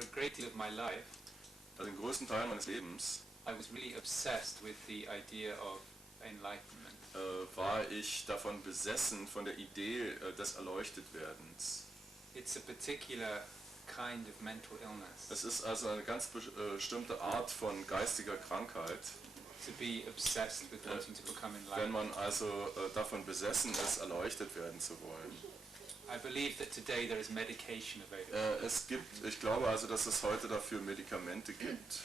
a great deal of my life, den größten Teil meines Lebens, I was really obsessed with the idea of enlightenment. war ich davon besessen, von der Idee des Erleuchtetwerdens. It's a particular kind of mental illness. Es ist also eine ganz bestimmte Art von geistiger Krankheit, To be obsessed with wanting to become wenn enlightened. man also davon besessen ist, erleuchtet werden zu wollen. I believe that today there is medication available. Ich glaube also, dass es heute dafür Medikamente gibt.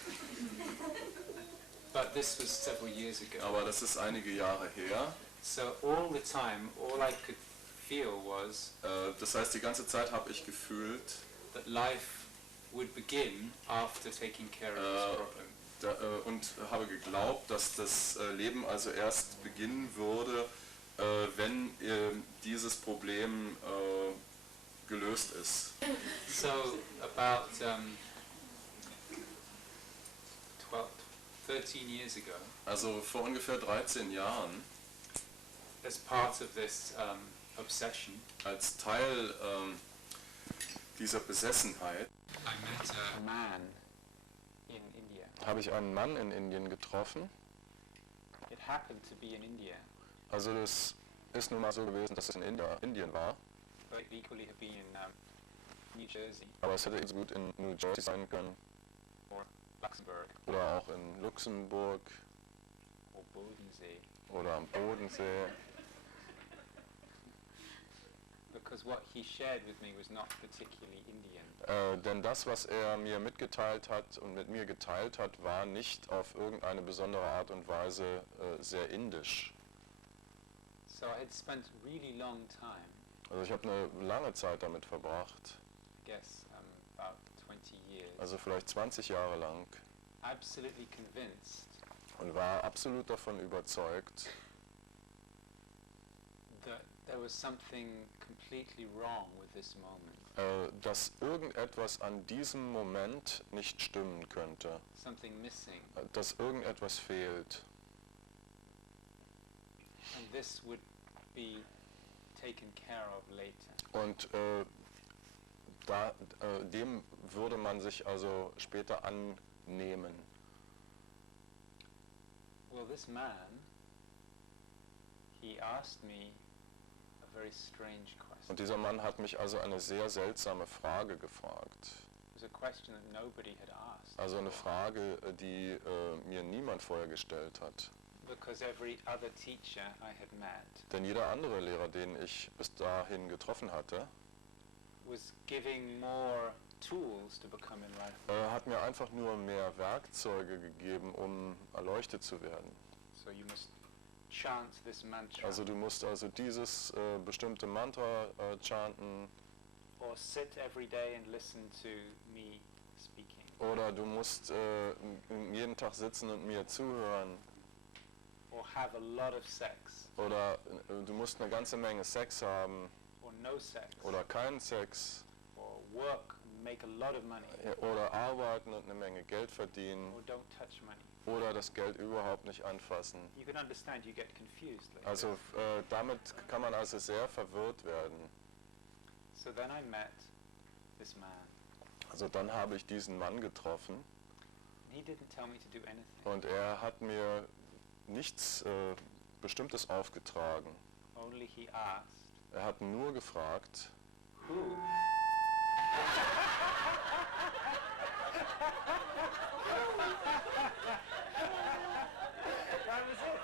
But this was several years ago. Aber das ist einige Jahre her. So all the time, all I could feel was Das heißt, die ganze Zeit habe ich gefühlt, that life would begin after taking care of this problem. und habe geglaubt, dass das Leben also erst beginnen würde, wenn dieses Problem gelöst ist. So about 13 years ago, Also vor ungefähr 13 Jahren, as part of this obsession, als Teil dieser Besessenheit, I met a man in India. habe ich einen Mann in Indien getroffen. It happened to be in India, Also es ist nun mal so gewesen, dass es in Indien war, but it equally have been in New Jersey aber es hätte ebenso gut in New Jersey sein können or Luxembourg oder auch in Luxemburg or Bodensee, oder am Bodensee. because what he shared with me was not particularly Indian. Denn das, was er mir mitgeteilt hat und mit mir geteilt hat, war nicht auf irgendeine besondere Art und Weise sehr indisch. So I had spent really long time, Also ich habe eine lange Zeit damit verbracht, I guess about 20 years, also vielleicht 20 Jahre lang, absolutely convinced und war absolut davon überzeugt, that there was something completely wrong with this moment, dass irgendetwas an diesem Moment nicht stimmen könnte, something missing, dass irgendetwas fehlt. and this would be taken care of later. Und dem würde man sich also später annehmen. Well, this man, he asked me a very strange question. Und dieser Mann hat mich also eine sehr seltsame Frage gefragt. It was a question that nobody had asked. Also eine Frage, die mir niemand vorher gestellt hat. Because every other teacher I had met Denn jeder andere Lehrer, den ich bis dahin getroffen hatte, was giving more tools to become enlightened. hat mir einfach nur mehr Werkzeuge gegeben, um erleuchtet zu werden. So you must chant this mantra, Also du musst also dieses bestimmte Mantra chanten, or sit every day and listen to me speaking, oder du musst jeden Tag sitzen und mir zuhören, or have a lot of sex, oder du musst eine ganze Menge Sex haben, or no sex, oder keinen Sex, or work and make a lot of money, oder arbeiten und eine Menge Geld verdienen, or don't touch money. oder das Geld überhaupt nicht anfassen. You can understand, you get confused like Also this. damit kann man also sehr verwirrt werden. So then I met this man. Also dann habe ich diesen Mann getroffen He didn't tell me to do anything. und er hat mir nichts Bestimmtes aufgetragen. Only he asked, Er hat nur gefragt, who? That was it.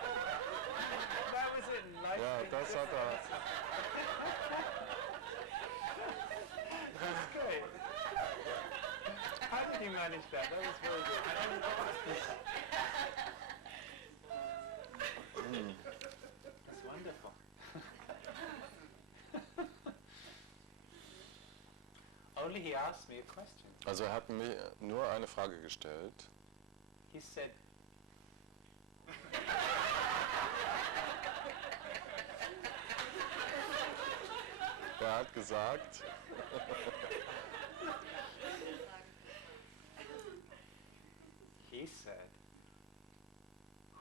That was it. Life ja, being das hat er. That's great. How did you manage that? That was very good. That's wonderful. Only he asked me a question. Also er hat mir nur eine Frage gestellt. He said, Er hat gesagt, he said,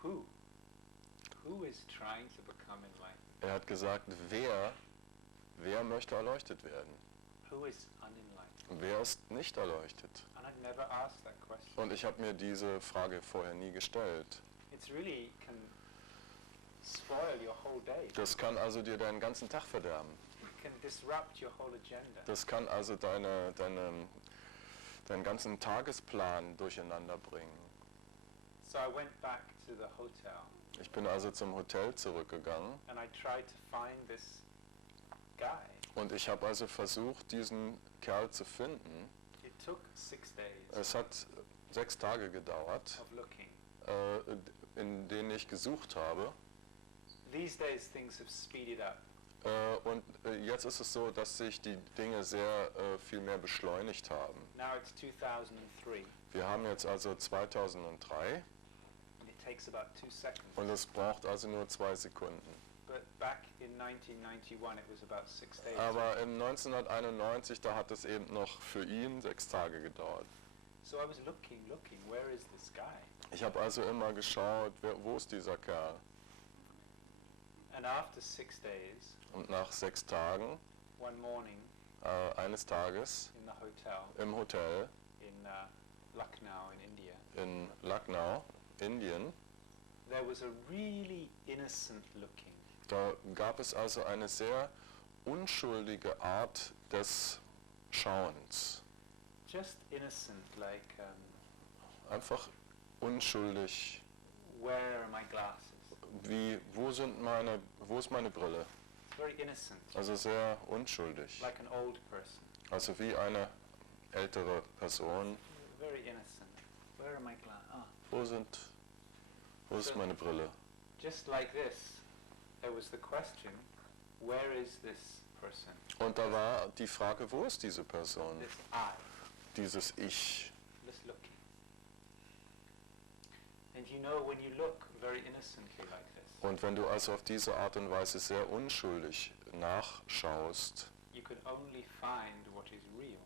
who? Who is trying to become enlightened? wer möchte erleuchtet werden? Who is unenlightened? Wer ist nicht erleuchtet? And I'd never asked that question. Und ich habe mir diese Frage vorher nie gestellt. It's really can spoil your whole day. Das kann also dir deinen ganzen Tag verderben. It can disrupt your whole agenda. Das kann also deinen ganzen Tagesplan durcheinander bringen. So I went back to the hotel Ich bin also zum Hotel zurückgegangen and I tried to find this guy. und ich habe also versucht, diesen Kerl zu finden. It took 6 days Es hat 6 Tage gedauert, of looking. in denen ich gesucht habe. These days things have speeded up. Und jetzt ist es so, dass sich die Dinge sehr viel mehr beschleunigt haben. Now it's 2003 Wir haben jetzt also 2003 and it takes about 2 seconds. und es braucht also nur 2 Sekunden. But back in 1991 it was about 6 days. Aber im 1991, da hat es eben noch für ihn 6 Tage gedauert. So I was looking, where is this guy? Ich habe also immer geschaut, wo ist dieser Kerl? And after 6 days, Und nach 6 Tagen, one morning eines Tages, in the hotel im Hotel in Lucknow in India, in Lucknow, Indien, there was a really innocent looking, da gab es also eine sehr unschuldige Art des Schauens. just innocent, like Einfach unschuldig, where are my glasses? wie, wo ist meine Brille? It's very innocent, Also sehr unschuldig. like an old person, Also wie eine ältere Person. very innocent. Where are my glasses? Ah, Wo ist meine Brille? just like this, there was the question, where is this person? Und da war die Frage, wo ist diese Person? This I, Dieses Ich. this looking. And you know, when you look very innocently like this, Und wenn du also auf diese Art und Weise sehr unschuldig nachschaust, you can only find what is real.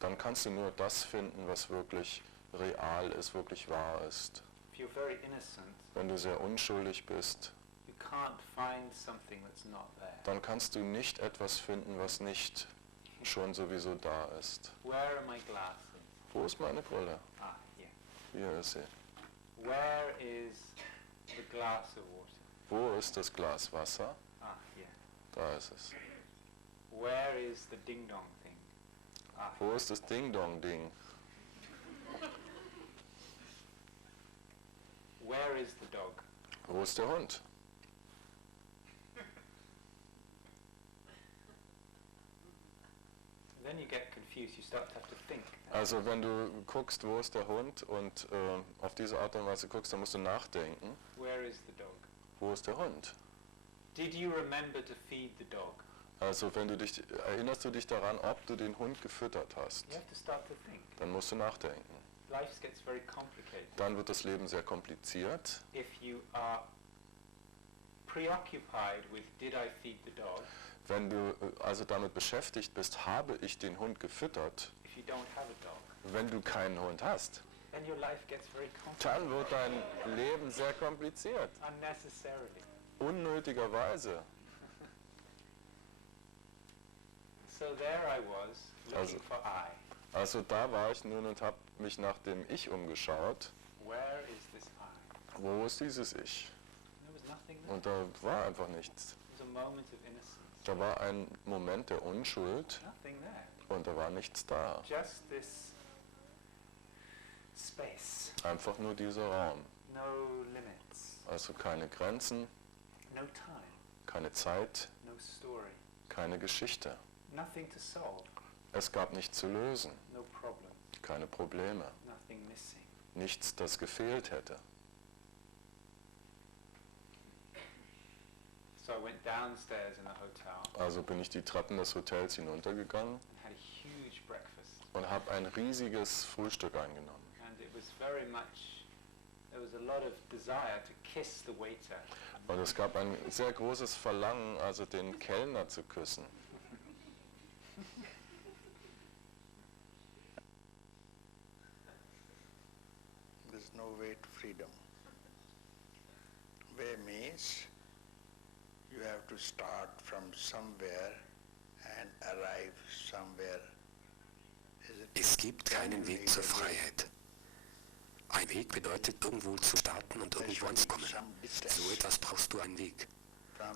dann kannst du nur das finden, was wirklich real ist, wirklich wahr ist. If you're very innocent, Wenn du sehr unschuldig bist, you can't find something that's not there. dann kannst du nicht etwas finden, was nicht schon sowieso da ist. Where are my glasses? Wo ist meine Brille? Ah, here. Hier ist sie. Where is the glass of water? Wo ist das Glas Wasser? Ah, here. Da ist es. Where is the ding-dong thing? Ah, Wo ist das Ding-Dong-Ding? where is the dog? Wo ist der Hund? And then you get confused, you start to have to think. Also wenn du guckst, wo ist der Hund und auf diese Art und Weise guckst, dann musst du nachdenken, Where is the dog? wo ist der Hund? Did you remember to feed the dog? Also erinnerst du dich daran, ob du den Hund gefüttert hast? You have to start to think. Dann musst du nachdenken. Life gets very complicated. Dann wird das Leben sehr kompliziert. If you are preoccupied with did I feed the dog, Wenn du also damit beschäftigt bist, habe ich den Hund gefüttert, if you don't have a dog, wenn du keinen Hund hast, then your life gets very complicated. dann wird dein Leben sehr kompliziert. Unnecessarily. Unnötigerweise. So there I was, looking for I. Also da war ich nun und habe mich nach dem Ich umgeschaut. Where is this I? Wo ist dieses Ich? There was nothing there. Und da war einfach nichts. It was a moment of innocence. Da war ein Moment der Unschuld Nothing there. und da war nichts da. Just this space. Einfach nur dieser Raum. No limits. Also keine Grenzen, No time. keine Zeit, No story. keine Geschichte. Nothing to solve. Es gab nichts zu lösen, No problem. keine Probleme, Nothing missing. nichts, das gefehlt hätte. So I went downstairs in the hotel Also bin ich die Treppen des Hotels hinuntergegangen and had a huge breakfast. und habe ein riesiges Frühstück eingenommen. And it was very much, there was a lot of desire to kiss the waiter. Und es gab ein sehr großes Verlangen, also den Kellner zu küssen. There's no way to freedom. Way means you have to start from somewhere and arrive somewhere. Es gibt keinen Weg zur Freiheit. Ein Weg bedeutet, irgendwo zu starten und irgendwo anzukommen. So etwas brauchst du einen Weg.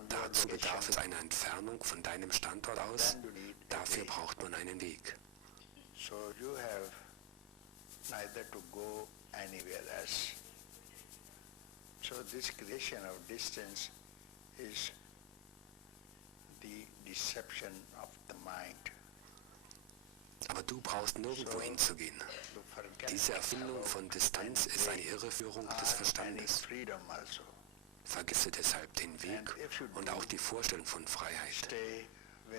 Dazu bedarf es einer Entfernung von deinem Standort aus. Dafür braucht man einen Weg. So you have neither to go anywhere else. So this creation of distance is the deception of the mind. Aber du brauchst nirgendwo hinzugehen. Diese Erfindung von Distanz ist eine Irreführung des Verstandes. Vergisse deshalb den Weg und auch die Vorstellung von Freiheit.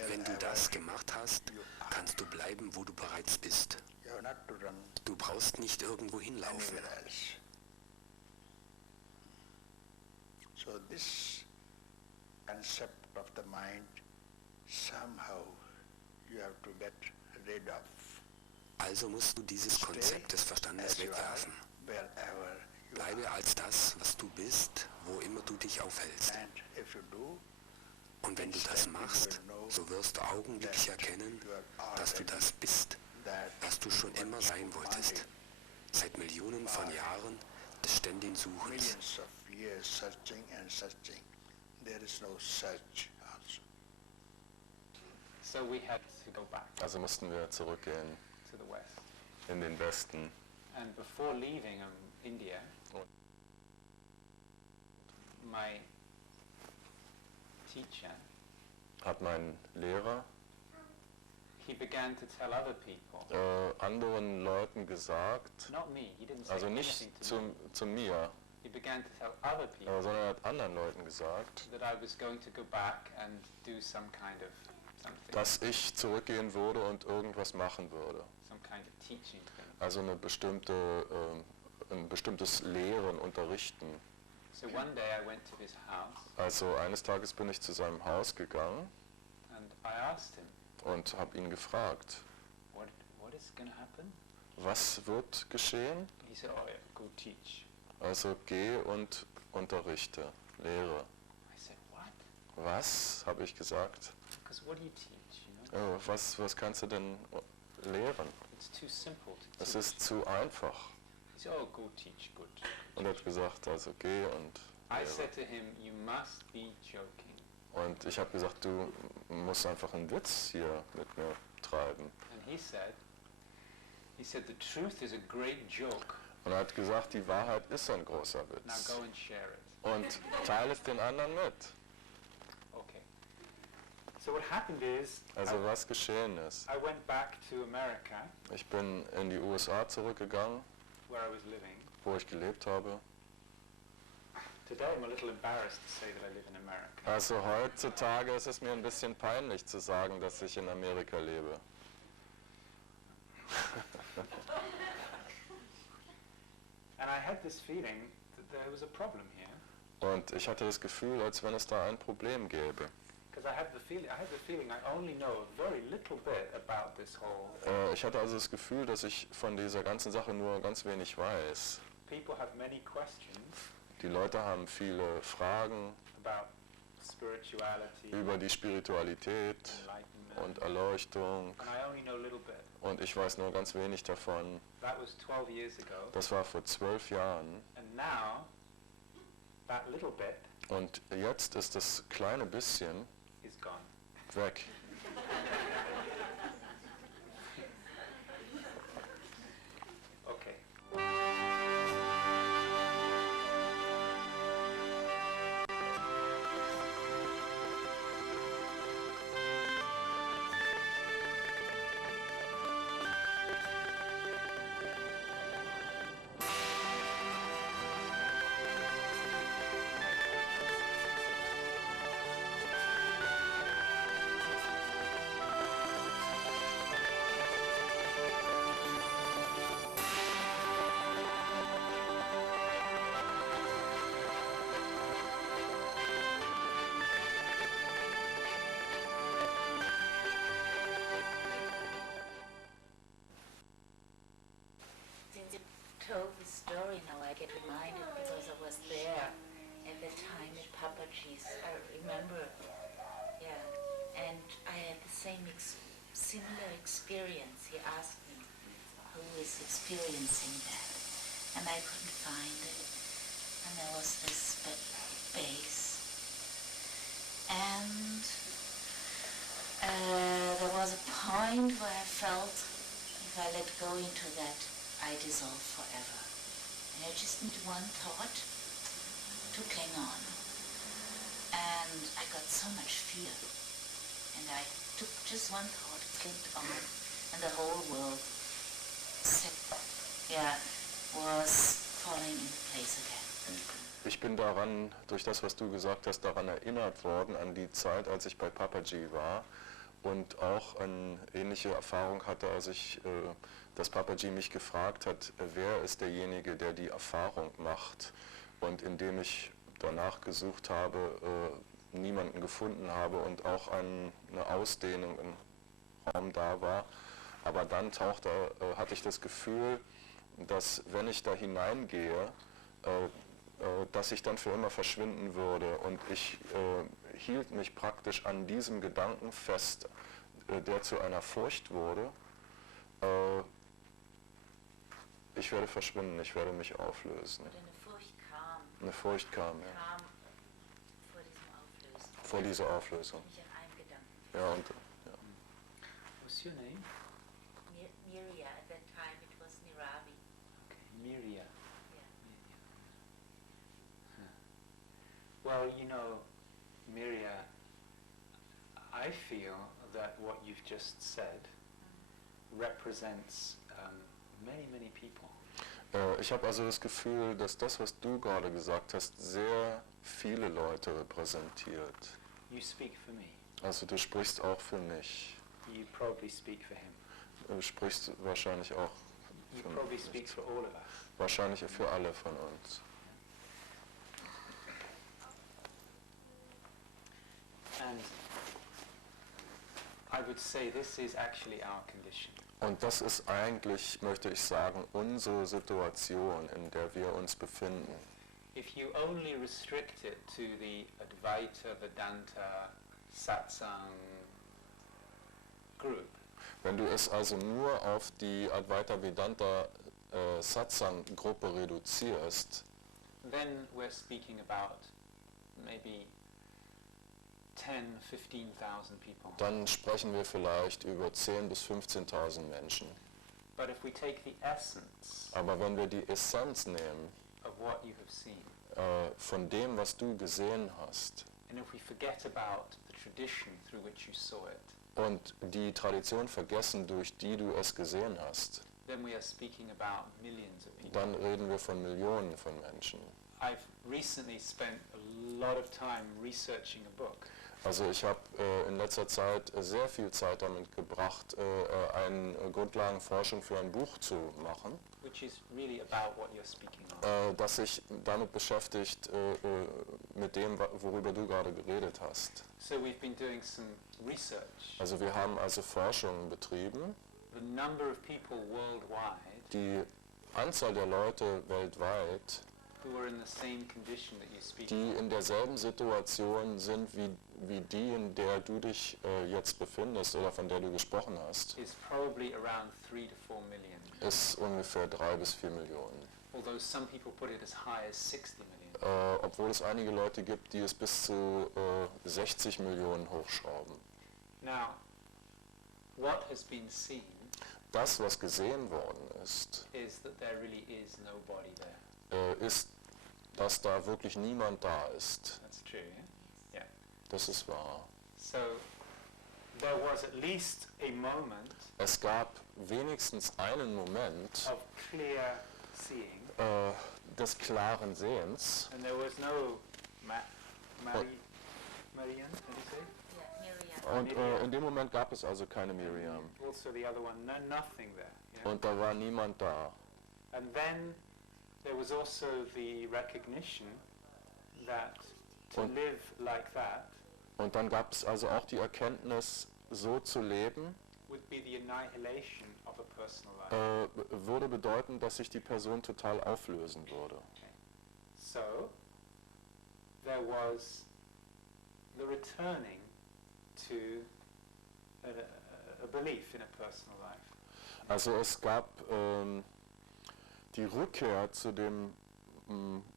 Wenn du das gemacht hast, kannst du bleiben, wo du bereits bist. Du brauchst nicht irgendwo hinlaufen. So this concept of the mind, somehow you have to get rid of. Also musst du dieses Konzept des Verstandes wegwerfen. Bleibe als das, was du bist, wo immer du dich aufhältst. Und wenn du das machst, so wirst du augenblicklich erkennen, dass du das bist, was du schon immer sein wolltest. Seit Millionen von Jahren des ständigen Suchens. So we had to go back Also mussten wir zurückgehen to the west. in den Westen. And before leaving India, my teacher, Hat mein Lehrer he began to tell other people, anderen Leuten gesagt, not me, he didn't say also anything nicht to me. zu mir, He began to tell other people sondern er hat anderen Leuten gesagt, that I was going to go back and do some kind of something, dass ich zurückgehen würde und irgendwas machen würde. some kind of teaching thing. Also ein bestimmtes Lehren, Unterrichten. So one day I went to his house Also eines Tages bin ich zu seinem Haus gegangen and I asked him, und habe ihn gefragt, what is going to happen? was wird geschehen? He said, oh yeah, go teach. Also geh und unterrichte, lehre. I said, what? Was, habe ich gesagt? Because what do you teach, you know? Was kannst du denn lehren? It's too simple to Es teach. ist zu einfach. He said, oh, go teach, good. Und er hat gesagt, also geh und I lehre. said to him, you must be joking. Und ich habe gesagt, du musst einfach einen Witz hier mit mir treiben. And he said, the truth is a great joke. Und er hat gesagt, die Wahrheit ist ein großer Now Witz. go and share it. Und teile es den anderen mit. Okay. So what happened is, Also was geschehen ist. I went back to America, Ich bin in die USA zurückgegangen, where I was living. wo ich gelebt habe. Today I'm a little embarrassed to say that I live in America. Also heutzutage ist es mir ein bisschen peinlich zu sagen, dass ich in Amerika lebe. And I had this feeling that there was a problem here. Und ich hatte das Gefühl, als wenn es da ein Problem gäbe. Because I had the feeling I only know a very little bit about this whole. Ich hatte also das Gefühl, dass ich von dieser ganzen Sache nur ganz wenig weiß. People have many questions Die Leute haben viele Fragen about spirituality, über die Spiritualität enlightenment, und Erleuchtung. and I only know a little bit. Und ich weiß nur ganz wenig davon. That was 12 years ago, Das war vor 12 Jahren. and now that little bit Und jetzt ist das kleine bisschen is gone. weg. Okay. Since you told the story now, I get reminded because I was there at the time at Papa G's. I remember, yeah. and I had the similar experience. He asked me who is experiencing that, and I couldn't find it. And there was this bass, and there was a point where I felt if I let go into that, I dissolve forever. And I just need one thought to cling on. And I got so much fear. And I took just one thought, clinged on, and the whole world was falling into place again. Ich bin daran, durch das, was du gesagt hast, daran erinnert worden, an die Zeit, als ich bei Papaji war und auch eine ähnliche Erfahrung hatte, als dass Papaji mich gefragt hat, wer ist derjenige, der die Erfahrung macht, und indem ich danach gesucht habe, niemanden gefunden habe und auch eine Ausdehnung im Raum da war. Aber dann hatte ich das Gefühl, dass wenn ich da hineingehe, dass ich dann für immer verschwinden würde, und ich hielt mich praktisch an diesem Gedanken fest, der zu einer Furcht wurde. Ich werde verschwinden, ich werde mich auflösen. Oder eine Furcht kam. Eine Furcht kam, ja. Kam vor diesem Auflösen. Vor dieser Auflösung. Mich an einem Gedanken. Ja, und, ja. What's your name? Miria, at that time it was Niravi. Okay, Miria. Yeah. Well, you know, Miria, I feel that what you've just said represents many people. Ich habe also das Gefühl, dass das, was du gerade gesagt hast, sehr viele Leute repräsentiert. You speak for me. Also du sprichst auch für mich. You probably speak for him. Du sprichst wahrscheinlich auch You für probably mich. speak for all of us. Wahrscheinlich für alle von uns. And I would say this is actually our condition. Und das ist eigentlich, möchte ich sagen, unsere Situation, in der wir uns befinden. If you only restrict it to the Advaita Vedanta Satsang group, Wenn du es also nur auf die Advaita Vedanta Satsang-Gruppe reduzierst, then we're speaking about maybe 10, 15,000 people. dann sprechen wir vielleicht über 10.000 bis 15.000 Menschen. But if we take the essence Aber wenn wir die Essenz nehmen of what you have seen, von dem, was du gesehen hast, and if we forget about the tradition through which you saw it, und die Tradition vergessen, durch die du es gesehen hast, then we are speaking about millions of people. dann reden wir von Millionen von Menschen. I've recently spent a lot of time researching a book. Also ich habe in letzter Zeit sehr viel Zeit damit gebracht, eine Grundlagenforschung für ein Buch zu machen, Which is really about what you're speaking of. das sich damit beschäftigt, mit dem, worüber du gerade geredet hast. So we've been doing some research. Also wir haben also Forschungen betrieben. The number of people worldwide Die Anzahl der Leute weltweit, who are in the same condition that you speak die of, in derselben Situation sind wie die, in der du dich jetzt befindest oder von der du gesprochen hast, is probably around 3 to 4 million. ist ungefähr 3 bis 4 Millionen. Although some people put it as high as 60 million. Obwohl es einige Leute gibt, die es bis zu 60 Millionen hochschrauben. Now, what has been seen Das, was gesehen worden ist, is that there really is nobody there. ist, dass da wirklich niemand da ist. That's true, yeah? Das ist wahr. So, there was at least a moment Es gab wenigstens einen Moment of clear seeing, des klaren Sehens, and there was no Marianne, did you say? Yeah, Miriam. und in dem Moment gab es also keine Miriam. Also the other one, nothing there. Yeah? Und da war niemand da. And then there was also the recognition that to Und- live like that Und dann gab es also auch die Erkenntnis, so zu leben, would be the annihilation of a personal life. würde bedeuten, dass sich die Person total auflösen würde. So there was the returning to a belief in a personal life. Also es gab die Rückkehr zu dem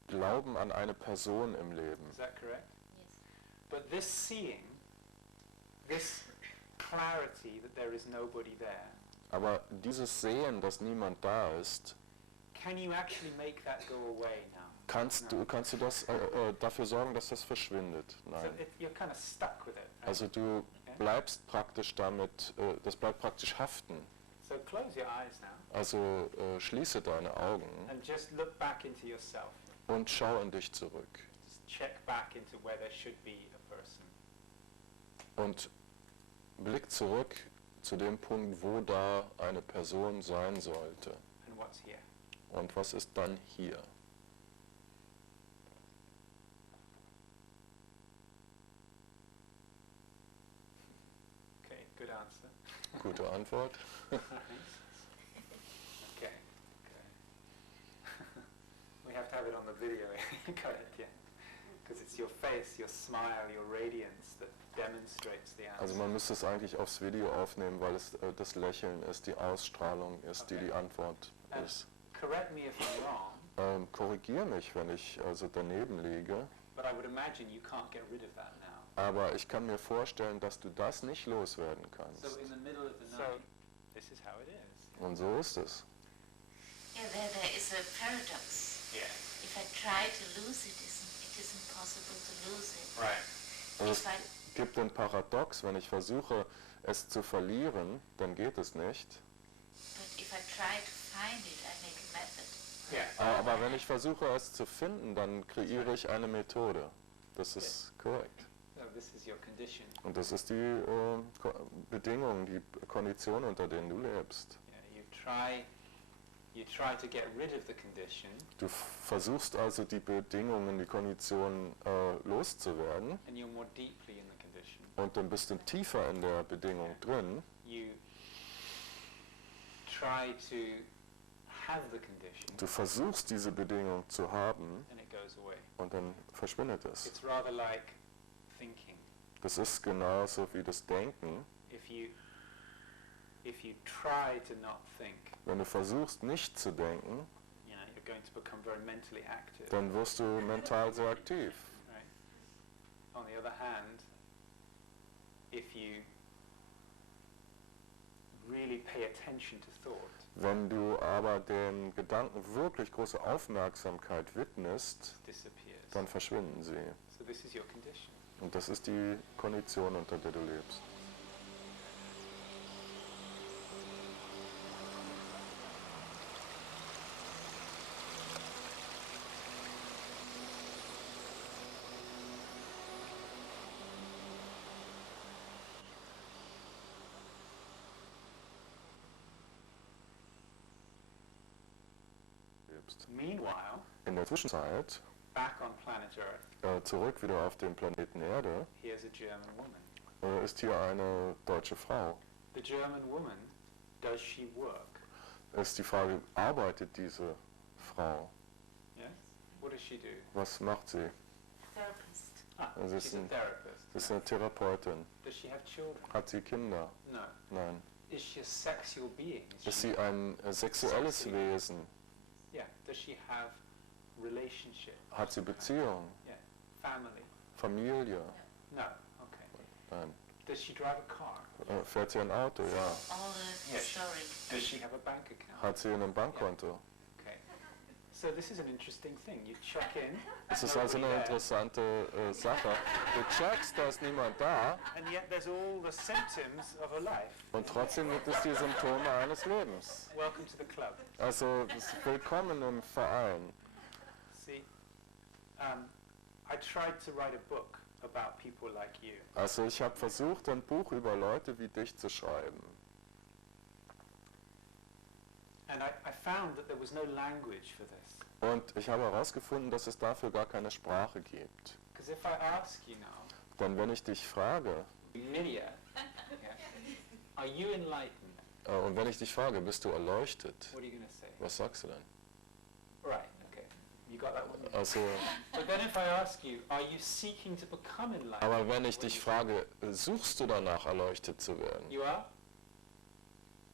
Glauben an eine Person im Leben. Is that correct? Yes. But this seeing, this clarity that there is nobody there, Aber dieses Sehen, dass niemand da ist, can you actually make that go away now? kannst du das dafür sorgen, dass das verschwindet? So Nein. you're kind of stuck with it. Right? Also du bleibst praktisch damit, das bleibt praktisch haften. So close your eyes now Also schließe deine Augen and just look back into yourself. und schau in dich zurück. Just check back into where there should be a person. Und blick zurück zu dem Punkt, wo da eine Person sein sollte. And what's here? Und was ist dann hier? Okay, good answer. Gute Antwort. Okay, okay. We have to have it on the video. Got it, yeah. Because it's your face, your smile, your radiance that demonstrates the answer. Also man müsste es eigentlich aufs Video aufnehmen, weil es das Lächeln ist, die Ausstrahlung ist, die Okay. die Antwort ist. Correct me if I'm wrong, Korrigiere mich, wenn ich also daneben liege, but I would imagine you can't get rid of that now. aber ich kann mir vorstellen, dass du das nicht loswerden So kannst. in the middle of the night, this is how it is. Und so ist es. Yeah, there is a paradox. Yeah. If I try to lose it, it isn't possible to lose it. Right. Also If es I, gibt den Paradox, wenn ich versuche, es zu verlieren, dann geht es nicht. but if I try to find it, I make a method. Yeah. Aber wenn ich versuche, es zu finden, dann kreiere ich eine Methode. Das ist korrekt. So this is your condition. Und das ist die Bedingung, die Kondition, unter denen du lebst. Yeah, you try to get rid of the condition, Du versuchst also die Bedingungen, die Konditionen loszuwerden and you're more deeply in the condition. und dann bist du tiefer in der Bedingung drin. You try to have the condition, Du versuchst diese Bedingung zu haben and it goes away. und dann verschwindet es. It's rather like thinking. Das ist genauso wie das Denken. If you try to not think, Wenn du versuchst, nicht zu denken, you're going to become very mentally active. dann wirst du mental sehr aktiv. Right? On the other hand, if you really pay attention to thought, Wenn du aber den Gedanken wirklich große Aufmerksamkeit widmest, it disappears. dann verschwinden sie. So this is your condition. Und das ist die Kondition, unter der du lebst. Meanwhile, In der Zwischenzeit, back on planet Earth, zurück wieder auf den Planeten Erde, here's a German woman. ist hier eine deutsche Frau. The German woman, does she work? Ist die Frage, arbeitet diese Frau? Yes? What does she do? Was macht sie? Therapist. Also She's a therapist. Sie ist eine Therapeutin. Does she have children? Hat sie Kinder? No. Nein. Is she a sexual being? Ist sie ein sexuelles Sexy. Wesen? Yeah. Does she have relationship? Hat sie Beziehung? Yeah. Family? Familie? No. Okay. Nein. Does she drive a car? Fährt sie ein Auto? Ja. All the Yes. historic. Does she have a bank account? Hat sie ein Bankkonto? Okay. So this is an interesting thing. You check in. Das ist also eine nobody there, interessante Sache. Du checkst, da ist niemand da and yet there's all the symptoms of a life. und trotzdem gibt es die Symptome eines Lebens. Welcome to the club. Also willkommen im Verein. See, I tried to write a book about people like you. Also ich habe versucht, ein Buch über Leute wie dich zu schreiben. And I found that there was no language for this. Und ich habe herausgefunden, dass es dafür gar keine Sprache gibt. Because if I ask you now, Denn wenn ich dich frage, Lydia, are you enlightened? und wenn ich dich frage, bist du erleuchtet? What are you going to say? Was sagst du denn? Right, okay. You got that one? Also, But then if I ask you, are you seeking to become enlightened? aber wenn ich dich frage, suchst du danach, erleuchtet zu werden? You are?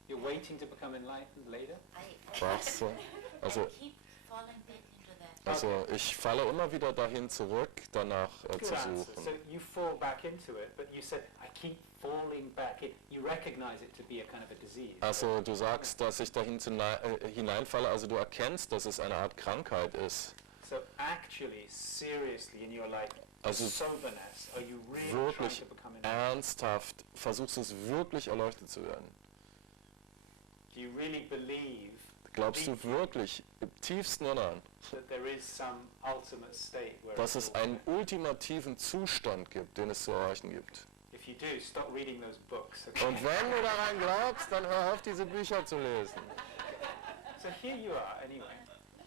You're waiting to become enlightened later? Fragst du? Also, I keep falling back into that. also ich falle immer wieder dahin zurück, danach Good zu answer. So suchen. you fall back into it, but you said, I keep falling back in. You recognize it to be a kind of a disease. Also du sagst, dass ich dahin hineinfalle, also du erkennst, dass es eine Art Krankheit ist. So actually, seriously, in your like Also soberness, are you really trying wirklich to become enlightened? ernsthaft versuchst du es wirklich erleuchtet zu werden? Do you really believe Glaubst du wirklich im tiefsten Innern, that there is some ultimate state where dass it's es all einen there? ultimativen Zustand gibt, den es zu erreichen gibt? If you do, stop reading those books. Okay? Und wenn du daran glaubst, dann hör auf, diese Bücher zu lesen. So here you are, anyway.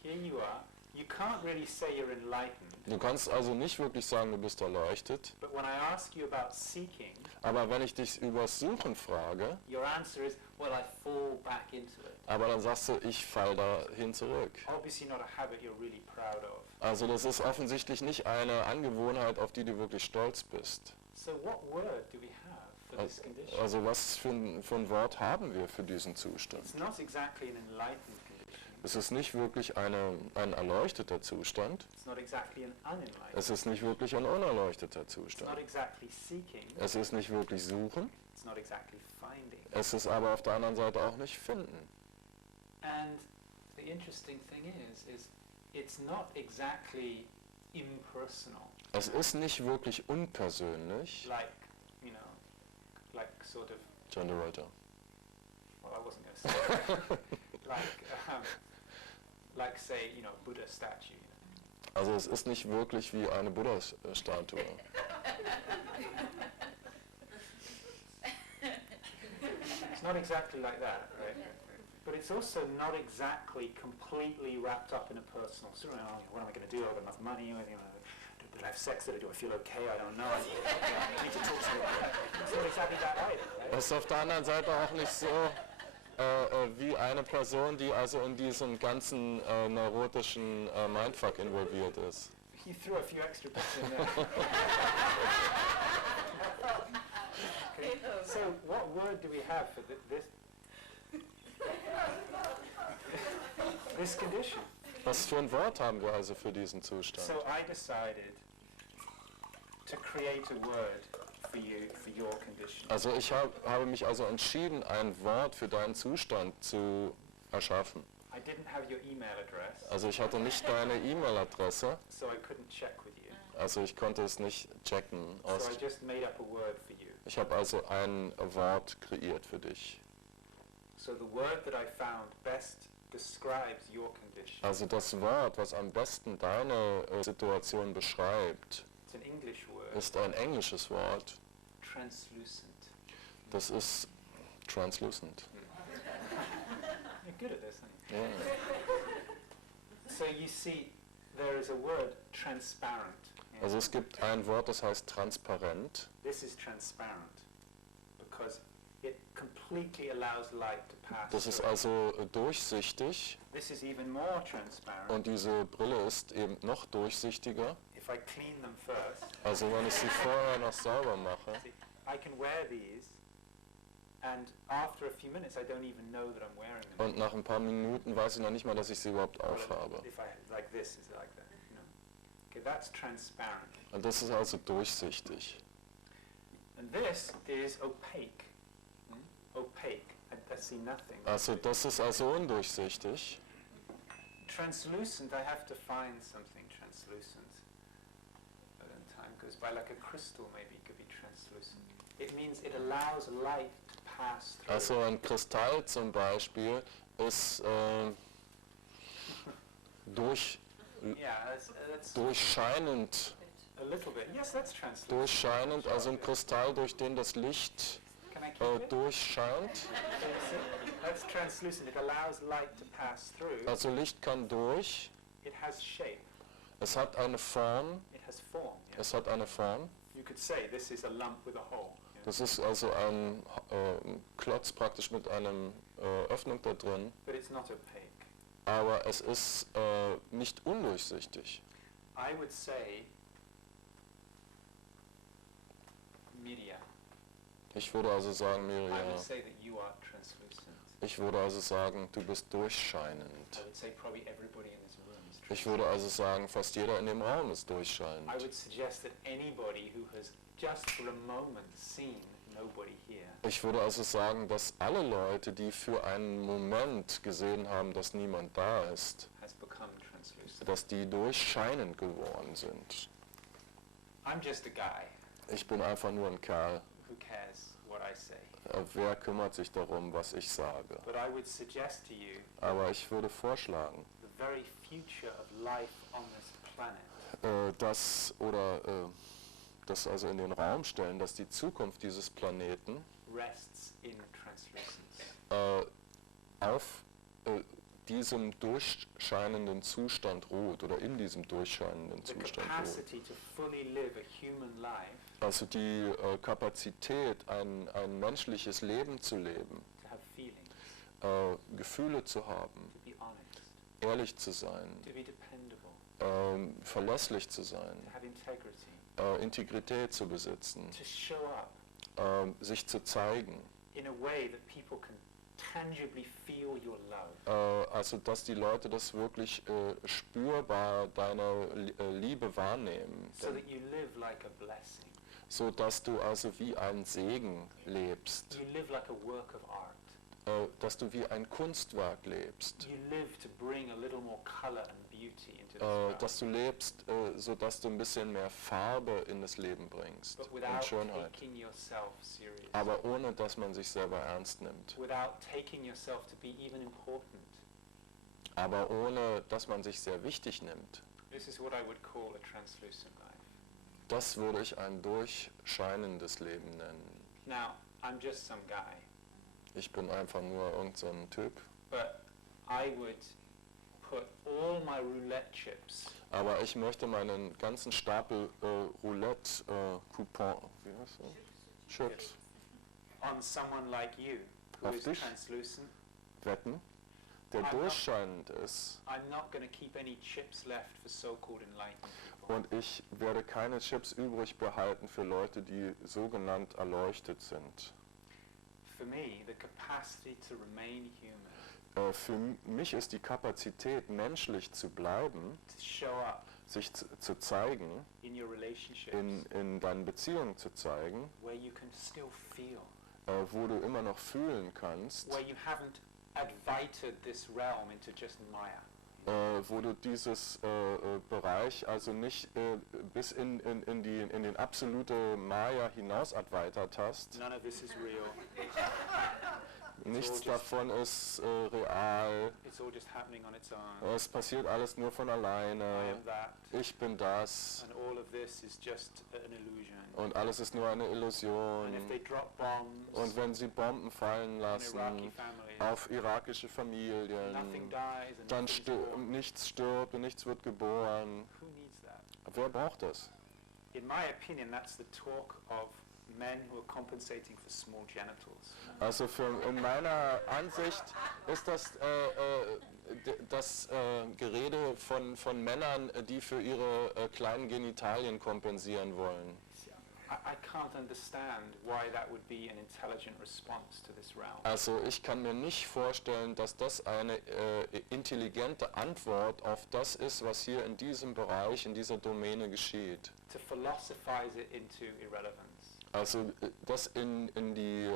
Here you are. You can't really say you're enlightened. Du kannst also nicht wirklich sagen, du bist erleuchtet, But when I ask you about seeking, aber wenn ich dich übers Suchen frage, your answer is, well, I fall back into it. aber dann sagst du, ich fall dahin zurück. Obviously not a habit you're really proud of. Also das ist offensichtlich nicht eine Angewohnheit, auf die du wirklich stolz bist. So what word do we have for this condition? Also was für ein Wort haben wir für diesen Zustand? It's not exactly an enlightened condition. Es ist nicht wirklich ein erleuchteter Zustand, It's not exactly an unenlightened. es ist nicht wirklich ein unerleuchteter It's not Zustand. exactly seeking. Es ist nicht wirklich suchen, It's not exactly finding. es ist aber auf der anderen Seite auch nicht finden. And the interesting thing is it's not exactly impersonal. Es ist nicht wirklich unpersönlich, Like, you know, like sort of, John de Ruyter. well, I wasn't going to say that. Like say, you know, Buddha statue. You know. Also es ist nicht wirklich wie eine Buddha-Statue. It's not exactly like that, right? But it's also not exactly completely wrapped up in a personal story. Oh, what am I going to do? I've got enough money. Do I have sex? Do I feel okay? I don't know. I need to talk to someone. It's not exactly that either, right? Es ist auf der anderen Seite auch nicht so wie eine Person, die also in diesem ganzen neurotischen Mindfuck involviert ist. You threw a few extra bits in there. Okay. So what word do we have for this condition? Was für ein Wort haben wir also für diesen Zustand? So I decided to create a word for you, for your condition. Also ich habe mich also entschieden, ein Wort für deinen Zustand zu erschaffen. I didn't have your email address, Also ich hatte nicht deine E-Mail-Adresse, so I couldn't check with you. also ich konnte es nicht checken. So I just made up a word for you. Ich habe also ein Wort kreiert für dich. So the word that I found best describes your condition. Also das Wort, was am besten deine Situation beschreibt, It's an English word, ist ein englisches Wort. translucent. Das ist translucent. You're good at this, aren't Ja. you? So you see, there is a word, transparent. Yeah. Also es gibt ein Wort, das heißt transparent. This is transparent because it completely allows light to pass Das ist through. also durchsichtig This is even more transparent. und diese Brille ist eben noch durchsichtiger. If I clean them first, Also wenn ich sie vorher noch sauber mache, see, I can wear these, and after a few minutes, I don't even know that I'm wearing them. und nach ein paar Minuten weiß ich noch nicht mal, dass ich sie überhaupt Well, aufhabe. if I like this, is like that. You know? Okay, that's transparent, Und das ist also durchsichtig. and this is opaque. Opaque. I see nothing. Also das ist also undurchsichtig. Translucent, I have to find something translucent. But then time goes by, like a crystal maybe could be translucent. It means it allows light to pass through. Also ein Kristall zum Beispiel ist Yeah, that's durchscheinend. a little bit. Yes, that's translucent. Durchscheinend, also ein Kristall, durch den das Licht Can I keep it? durchscheint. So you see, that's translucent. It allows light to pass through. Also Licht kann durch. It has shape. Es hat eine Form. It has form. Yeah? Es hat eine Form. You could say this is a lump with a hole. Yeah? Das ist also ein Klotz praktisch mit einer Öffnung da drin. But it's not opaque. aber es ist nicht undurchsichtig. I would say Miriam. Ich würde also sagen, I Miriam, would say that you are translucent. ich würde also sagen, du bist durchscheinend. I would say probably everybody in this room is Ich translucent. würde also sagen, fast jeder in dem Raum ist I durchscheinend. would suggest that anybody who has just for a moment seen nobody here Ich würde also sagen, dass alle Leute, die für einen Moment gesehen haben, dass niemand da ist, has become translucent. dass die durchscheinend geworden sind. I'm just a guy. Ich bin einfach nur ein Kerl. Who cares what I say? Wer kümmert sich darum, was ich sage? But I would suggest to you Aber ich würde vorschlagen, the very future of life on this planet das also in den Raum stellen, dass die Zukunft dieses Planeten rests in translucence. auf diesem durchscheinenden Zustand ruht oder in diesem durchscheinenden The Zustand ruht. capacity to fully live a human life, Also die Kapazität, ein menschliches Leben zu leben, to have feelings, Gefühle zu haben, to be honest, ehrlich zu sein, to be dependable, verlässlich zu sein, to have integrity, Integrität zu besitzen, to show up sich zu zeigen, in a way that people can tangibly feel your love. also dass die Leute das wirklich spürbar deine Liebe wahrnehmen, So that you live like a blessing. so dass du also wie ein Segen lebst, You live like a work of art. dass du wie ein Kunstwerk lebst, You live to bring a little more color and beauty into this world. dass du lebst, so dass du ein bisschen mehr Farbe in das Leben bringst But und without Schönheit, taking yourself serious. aber ohne dass man sich selber ernst nimmt, Without taking yourself to be even important. aber ohne dass man sich sehr wichtig nimmt. This is what I would call a translucent life. Das würde ich ein durchscheinendes Leben nennen. Now, I'm just some guy, Ich bin einfach nur irgend so ein Typ, but I would put all my roulette chips aber ich möchte meinen ganzen Stapel Roulette-Coupon, wie heißt das? Chips, on someone like you, who Auf is dich? translucent. wetten, der I'm not- durchscheinend ist. I'm not going to keep any chips left for so-called enlightened people. Und ich werde keine Chips übrig behalten für Leute, die sogenannt erleuchtet sind. For me, the capacity to remain human, Für mich ist die Kapazität, menschlich zu bleiben, to show up sich zu zeigen, in your relationships, in deinen Beziehungen zu zeigen, where you can still feel, wo du immer noch fühlen kannst, where you haven't advited this realm into just Maya. wo du dieses Bereich also nicht bis in den absolute Maya hinaus erweitert hast. None of this is real. Nichts davon ist real. It's all just happening on its own. Es passiert alles nur von I alleine. am that, Ich bin das. and all of this is just an illusion. Und alles ist nur eine Illusion. And if they drop bombs Und wenn sie Bomben fallen on lassen Iraqi families, auf irakische Familien, nothing dies and dann nothing's born. nichts stirbt und nichts wird geboren. Who needs that? Wer braucht das? In my opinion, that's the talk of men who are compensating for small genitals. Also in meiner Ansicht ist das das Gerede von Männern, die für ihre kleinen Genitalien kompensieren wollen. I can't understand why that would be an intelligent response to this realm. Also ich kann mir nicht vorstellen, dass das eine intelligente Antwort auf das ist, was hier in diesem Bereich, in dieser Domäne geschieht. To philosophize it into irrelevance. Also das in die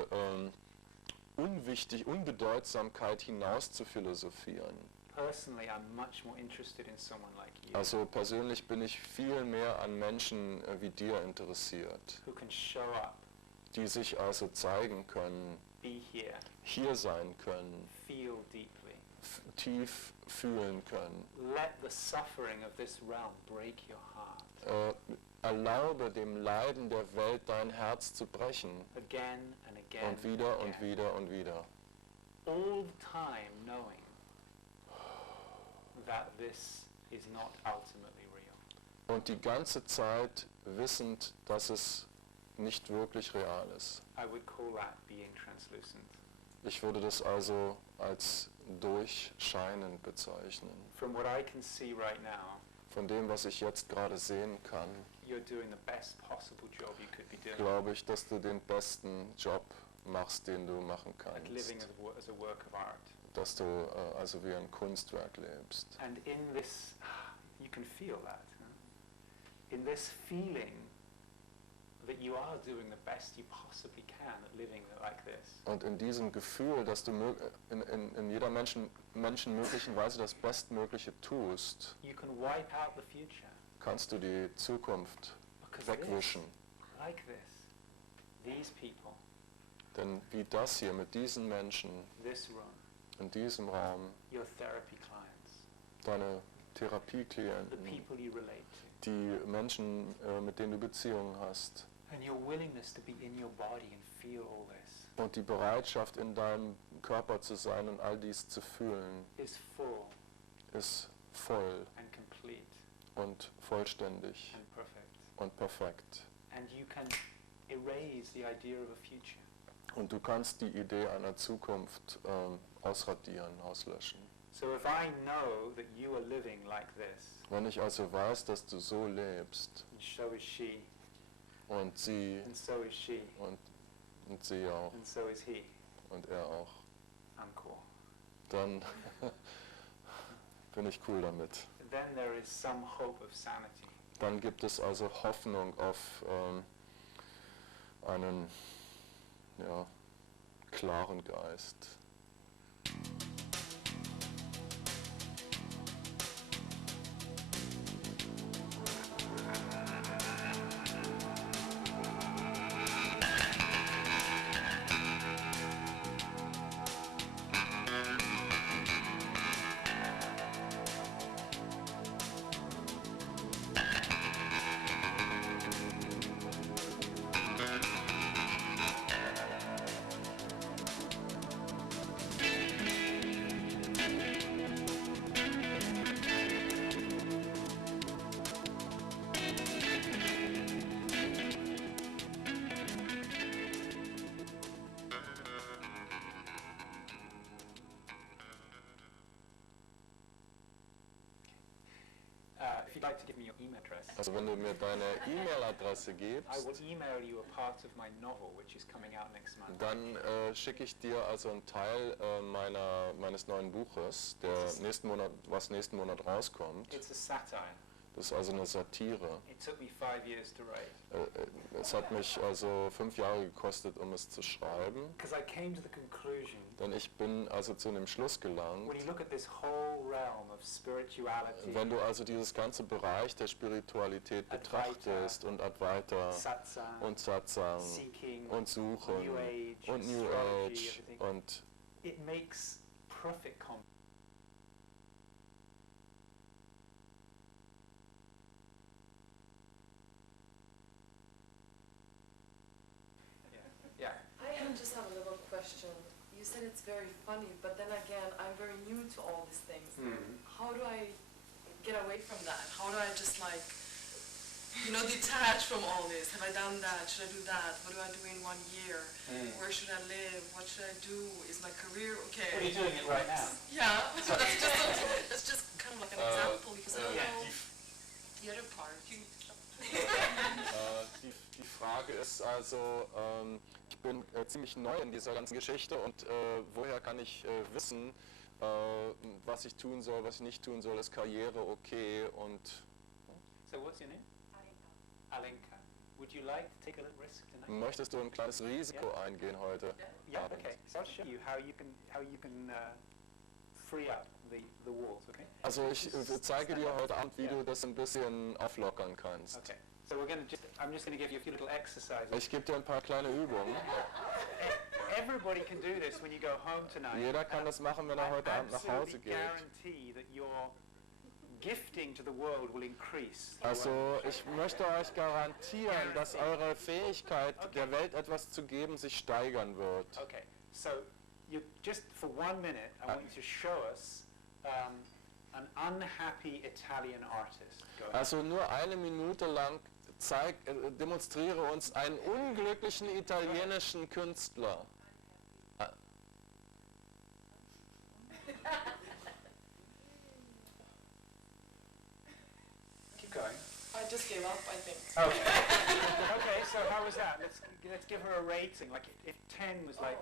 Unbedeutsamkeit hinaus zu philosophieren. Personally, I'm much more interested in someone like you, Also persönlich bin ich viel mehr an Menschen wie dir interessiert, who can show up, die sich also zeigen können, be here, hier sein können, feel deeply. tief fühlen können. Let the suffering of this realm break your heart Erlaube dem Leiden der Welt dein Herz zu brechen. again and again Und wieder and und again. wieder und wieder. All the time knowing that this is not ultimately real. Und die ganze Zeit wissend, dass es nicht wirklich real ist. I would call that being translucent. Ich würde das also als durchscheinend bezeichnen. From what I can see right now, Von dem, was ich jetzt gerade sehen kann, you're doing the best possible job you could be doing glaube ich, dass du den besten Job machst, den du machen at living kannst. as a work of art. Dass du also wie ein Kunstwerk lebst. And in this, you can feel that. Huh? In this feeling that you are doing the best you possibly can at living like this. Und in diesem Gefühl, dass du in jeder menschenmöglichen Weise das Bestmögliche tust, You can wipe out the future. kannst du die Zukunft Because wegwischen. this, like this, these people, Denn wie das hier mit diesen Menschen this room, in diesem Raum, your therapy clients, deine the Therapieklienten, people you relate to, die Menschen, mit denen du Beziehungen hast, and your willingness to be in your body and feel all this und die Bereitschaft, in deinem Körper zu sein und all dies zu fühlen, is full ist voll and complete und vollständig and perfect. und perfekt. And you can erase the idea of a future. Und du kannst die Idee einer Zukunft ausradieren, auslöschen. So if I know that you are living like this, Wenn ich also weiß, dass du so lebst, and so is she, und sie and so is she, und sie auch and so is he, und er auch, I'm cool. dann bin ich cool damit. Then there is some hope of sanity. Dann gibt es also Hoffnung auf einen klaren Geist. If you'd like to give me your email address, Also wenn du mir deine E-Mail-Adresse I gibst, will email you a part of my novel, which is coming out next month. dann schicke ich dir also einen Teil meines neuen Buches, was nächsten Monat rauskommt. It's a satire. Das ist also eine Satire. It took me 5 years to write. Es hat mich also 5 Jahre gekostet, um es zu schreiben. Because I came to the conclusion, Denn ich bin also zu dem Schluss gelangt, when you look at this whole realm of spirituality, wenn du also dieses ganze Bereich der Spiritualität betrachtest und Advaita satsang, und Satsang seeking, und Suchen New Age, und New astrology, Age everything, und it makes perfect combination. Yeah. I just have a little question. You said it's very funny, but then again, I'm very new to all these things. How do I get away from that? How do I just like, detach from all this? Have I done that? Should I do that? What do I do in 1 year? Where should I live? What should I do? Is my career okay? What are you doing it right now? Yeah, that's just kind of like an example because I don't know the other part. die Frage ist also, ich bin ziemlich neu in dieser ganzen Geschichte und woher kann ich wissen, was ich tun soll, was ich nicht tun soll, ist Karriere okay und... So what's your name? Alenka. Would you like to take a little risk tonight? Möchtest du ein kleines Risiko eingehen heute Yeah, Abend? okay. So I'll show you how you can free up the walls, okay? Also ich zeige dir heute Abend, wie du das ein bisschen auflockern kannst. Okay. So I'm just going to give you a few little exercises. Ich gebe dir ein paar kleine Übungen. Everybody can do this when you go home tonight. Jeder kann das machen, wenn er heute Abend nach Hause Absolutely geht. guarantee that your gifting to the world will increase. Also ich möchte euch garantieren, dass eure Fähigkeit, der Welt etwas zu geben, sich steigern wird. Okay. So you just for 1 minute, I want you to show us an unhappy Italian artist. Go ahead. Also nur 1 Minute lang demonstriere uns einen unglücklichen italienischen Künstler. just gave up, I think. Okay. Okay, so how was that? Let's give her a rating. Like if 10 was like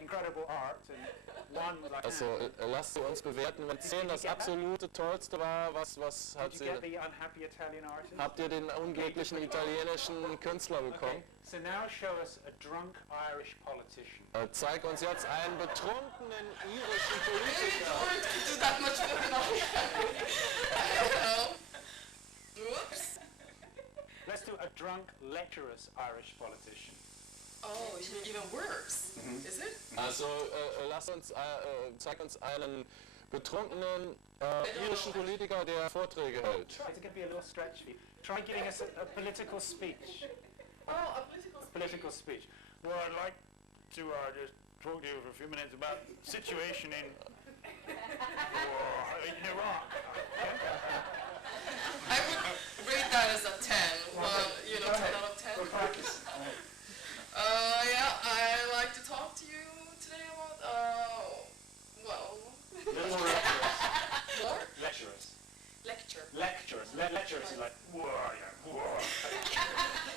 incredible art and 1 was like. Also lasst sie uns bewerten, wenn 10 das absolute Tollste war, was hat Did sie... you get the unhappy Italian artist? Habt ihr den unglücklichen italienischen Künstler bekommen? Okay, so now show us a drunk Irish politician. Zeig uns jetzt einen betrunkenen irischen Maybe Politiker. George could do that much better than I don't know. Whoops. Let's do a drunk, lecherous Irish politician. Oh, even worse. Is it? Also zeig uns einen betrunkenen irischen Politiker, der Vorträge hält. Try, it's going to be a little stretch for you. Try giving us a political speech. Oh, a political speech. Political speech. Well, I'd like to just talk to you for a few minutes about the situation in Iraq. I would rate that as a 10. Well, 10 out of 10. Practice. Yeah, I like to talk to you today about, Little more? lecherous. Lecture. Lecturous. Lecturous is like, whoa, yeah, whoa.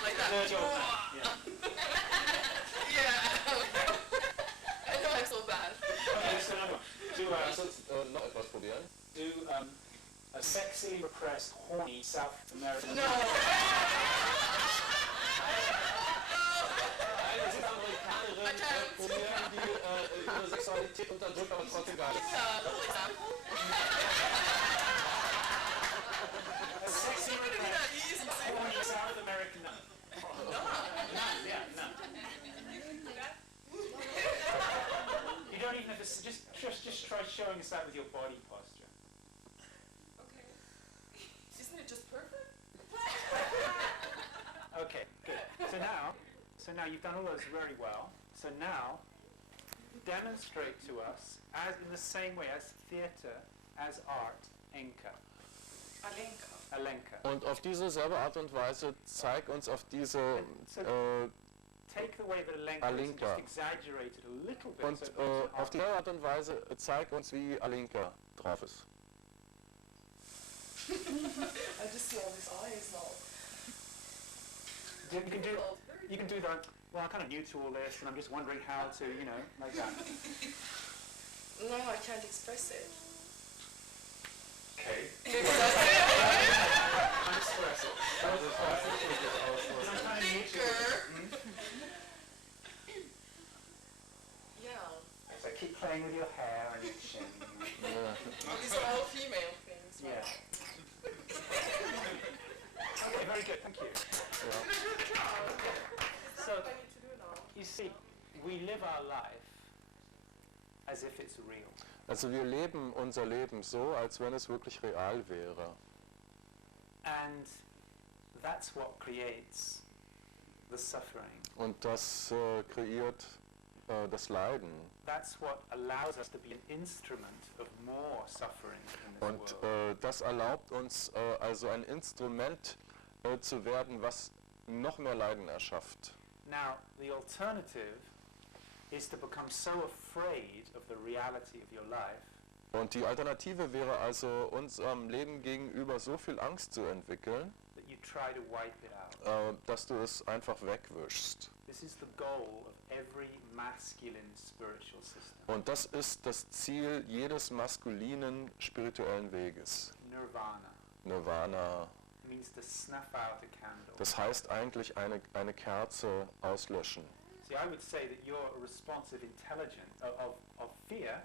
Like that. Dirty old man, yeah. Yeah. I know I'm so bad. Okay, let's do another one. Lass uns noch etwas probieren. Do a sexily repressed, horny South American. No. Eine Südamerikanerin probieren, die ihre Sexualität unterdrückt, aber trotzdem geil ist. Full example. A sexy It's gonna be that easy. horny South American nun. Nun, yeah, nun. You don't even have to, just try showing us that with your body posture. Okay. Isn't it just perfect? Okay, good. So now you've done all those very well. So now, demonstrate to us, as in the same way as theatre, as art, Enka. Alenka. Und auf diese selbe Art und Weise zeig uns auf diese Take the way that Alenka is and Alenka. just exaggerate it a little bit. und so it makes it auf art. diese Art und Weise zeig uns, wie Alenka drauf ist. I just see all these eyes now. You can do that. Well, I'm kind of new to all this, and I'm just wondering how to, like that. No, I can't express it. Okay. Maybe that's it. Unexpress it. I'm kind of new to Thinker. Yeah. So keep playing with your hair and your chin. These are all female things. Yeah. Okay, very good. Thank you. So, I need to do now. you see, we live our life as if it's real. Also wir leben unser Leben so, als wenn es wirklich real wäre. And that's what creates the suffering. Und das kreiert das Leiden. That's what allows us to be an instrument of more suffering in this Und world. das erlaubt uns also ein Instrument zu werden, was noch mehr Leiden erschafft. Now, the alternative is to become so afraid of the reality of your life Und die Alternative wäre also, unserem Leben gegenüber so viel Angst zu entwickeln, that you try to wipe it out. dass du es einfach wegwischst. This is the goal of every masculine spiritual system. Und das ist das Ziel jedes maskulinen spirituellen Weges. Nirvana Nirvana, means to snuff out a candle. das heißt eigentlich eine Kerze auslöschen. See, I would say that your responsive intelligence of fear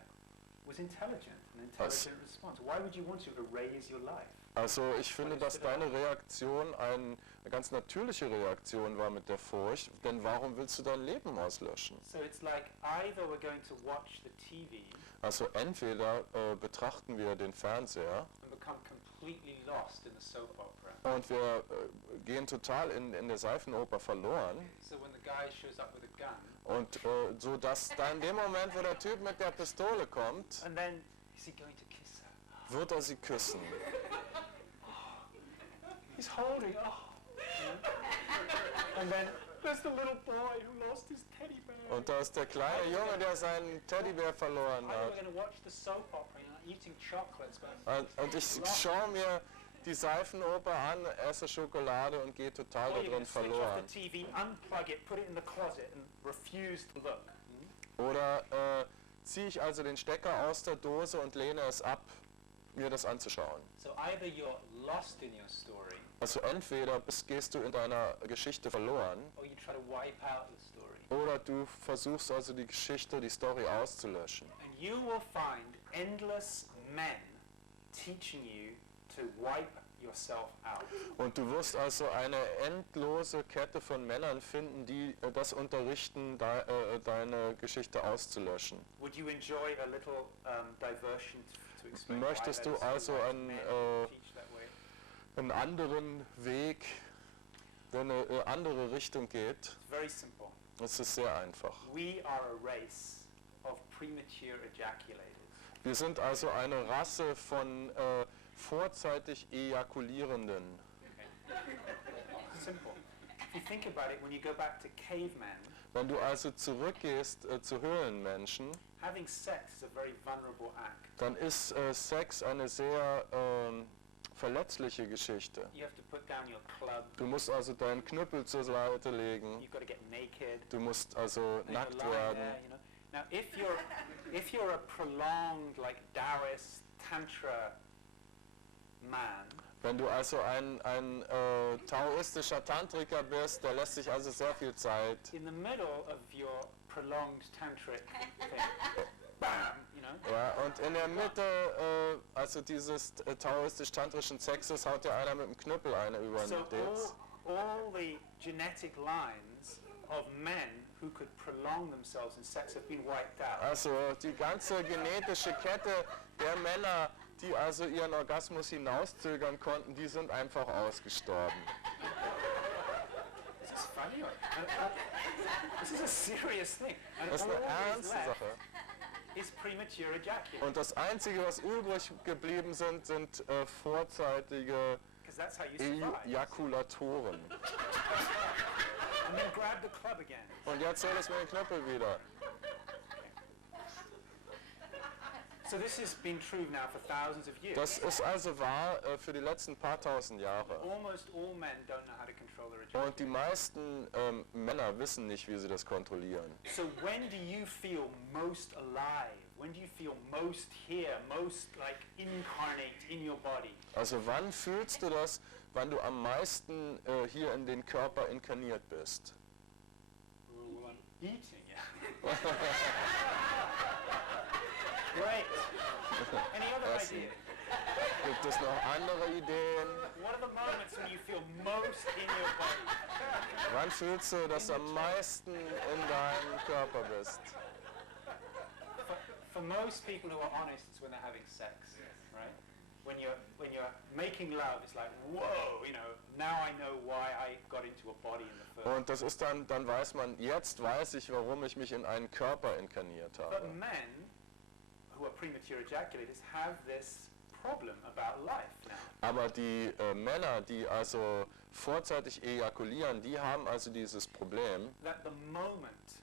was intelligent, an intelligent response. Why would you want to erase your life? Also ich finde, dass deine Reaktion eine ganz natürliche Reaktion war mit der Furcht, denn warum willst du dein Leben auslöschen? So it's like either we're going to watch the TV Also entweder betrachten wir den Fernseher and become completely lost in the soap opera. und wir gehen total in der Seifenoper verloren. So when the guy shows up with a gun, Und so dass da in dem Moment, wo der Typ mit der Pistole kommt, and then is he going to kiss her? wird er sie küssen. He's holding, and then there's the little boy who lost his teddy bear. Und da ist der kleine Junge, der seinen Teddybär verloren Either we're hat. going to watch the soap opera, eating chocolates, going, Und ich schaue mir die Seifenoper an, esse Schokolade und gehe total Or you're going darin to switch verloren. off the TV, unplug it, put it in the closet and refuse to look. Oder ziehe ich also den Stecker aus der Dose und lehne es ab, mir das anzuschauen. So either you're lost in your story, Also entweder gehst du in deiner Geschichte verloren, or you try to wipe out the story. oder du versuchst also die Geschichte, die Story auszulöschen. And you will find endless men teaching you to wipe yourself out. Und du wirst also eine endlose Kette von Männern finden, die das unterrichten, deine Geschichte auszulöschen. Would you enjoy a little diversion to explain Möchtest why du those also white einen, men teach that way? einen anderen Weg, der eine andere Richtung geht? It's very simple. Es ist sehr einfach. We are a race of premature ejaculators. Wir sind also eine Rasse von vorzeitig Ejakulierenden. Simple. If you think about it, when you go back to cavemen, Wenn du also zurückgehst zu Höhlenmenschen, having sex is a very vulnerable act. dann ist Sex eine sehr verletzliche Geschichte. You have to put down your club. Du musst also deinen Knüppel zur Seite legen. You've got to get naked. Du musst also and you're nackt lying werden. there, you know. Now, if you're a prolonged, like Taoist Tantra man, Wenn du also ein taoistischer Tantriker bist, der lässt sich also sehr viel Zeit. in the middle of your prolonged tantric thing, bam, you know. Ja, und in der Mitte also dieses taoistisch-tantrischen Sexes haut dir einer mit dem Knüppel eine über den So Dez. all the genetic lines of men who could prolong themselves in sex have been wiped out. Also die ganze genetische Kette der Männer, die also ihren Orgasmus hinauszögern konnten, die sind einfach ausgestorben. Is this funny? This is a serious thing. And Das ist all eine that is ernste left Sache. is premature ejaculation. Und das Einzige, was übrig geblieben sind vorzeitige Because that's how you survive. Ejakulatoren. And then grab the club again. Und jetzt hol es mir den Knüppel wieder. So this has been true now for thousands of years. Das ist also wahr für die letzten paar tausend Jahre. Almost all men don't know how to control their ejaculation. Und die meisten Männer wissen nicht, wie sie das kontrollieren. So when do you feel most alive? When do you feel most here, most like incarnate in your body? Also wann fühlst du das, wann du am meisten hier in den Körper inkarniert bist? Eating, yeah. Great. Any other Das- idea? Gibt es noch andere Ideen? What are the moments when you feel most in your body? Wann fühlst du, dass du am meisten in deinem Körper bist? For most people who are honest, it's when they're having sex, right? When you're making love, it's like, whoa, you know, now I know why I got into a body in the first. Und das ist dann weiß man, jetzt weiß ich, warum ich mich in einen Körper inkarniert But habe. men who are premature ejaculators have this problem about life now. Aber die Männer, die also vorzeitig ejakulieren, die haben also dieses Problem, That the moment